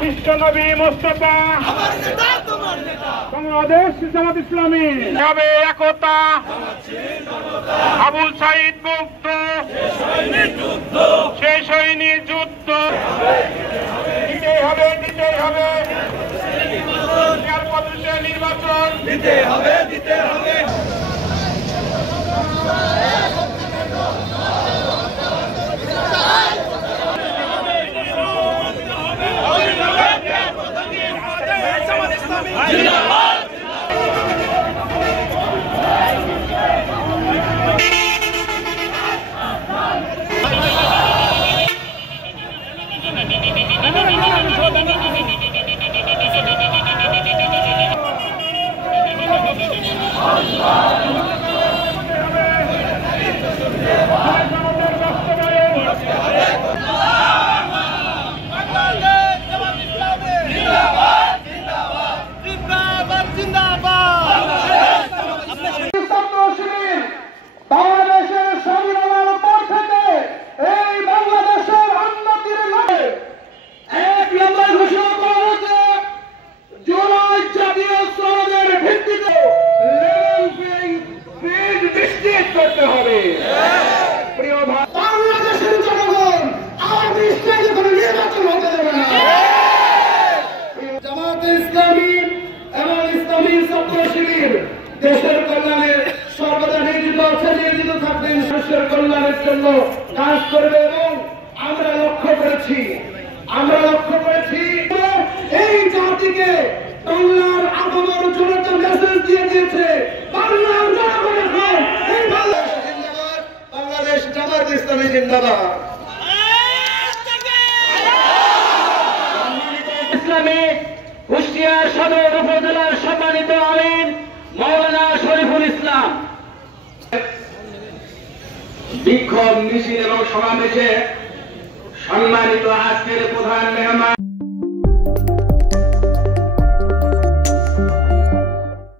বিশ্বনবী মুস্তাফা বাংলাদেশ জামাত ইসলামী হবে একতা, আবুল সাঈদ মুক্ত, শেষ হয়নি যুদ্ধ, দিতেই হবে নির্বাচন দিতে হবে। দেশের কল্যাণে সর্বদা নিয়োজিত থাকবেন, মানুষের কল্যাণের জন্য কাজ করবে এবং আমরা লক্ষ্য করেছি এই জাতিকে বাংলার আগমন জনতা মেসেজ দিয়ে দিয়েছে। বাংলার জনগণ এই বাংলাদেশ জামাত ইসলামী জিন্দাবাদ। ইসলামী কুষ্টিয়া সদর উপজেলার সম্মানিত আমির মাওলানা শরীফুল ইসলাম বিক্ষোভ মিছিল এবং সমাবেশে সম্মানিত আজকের প্রধান মেহমান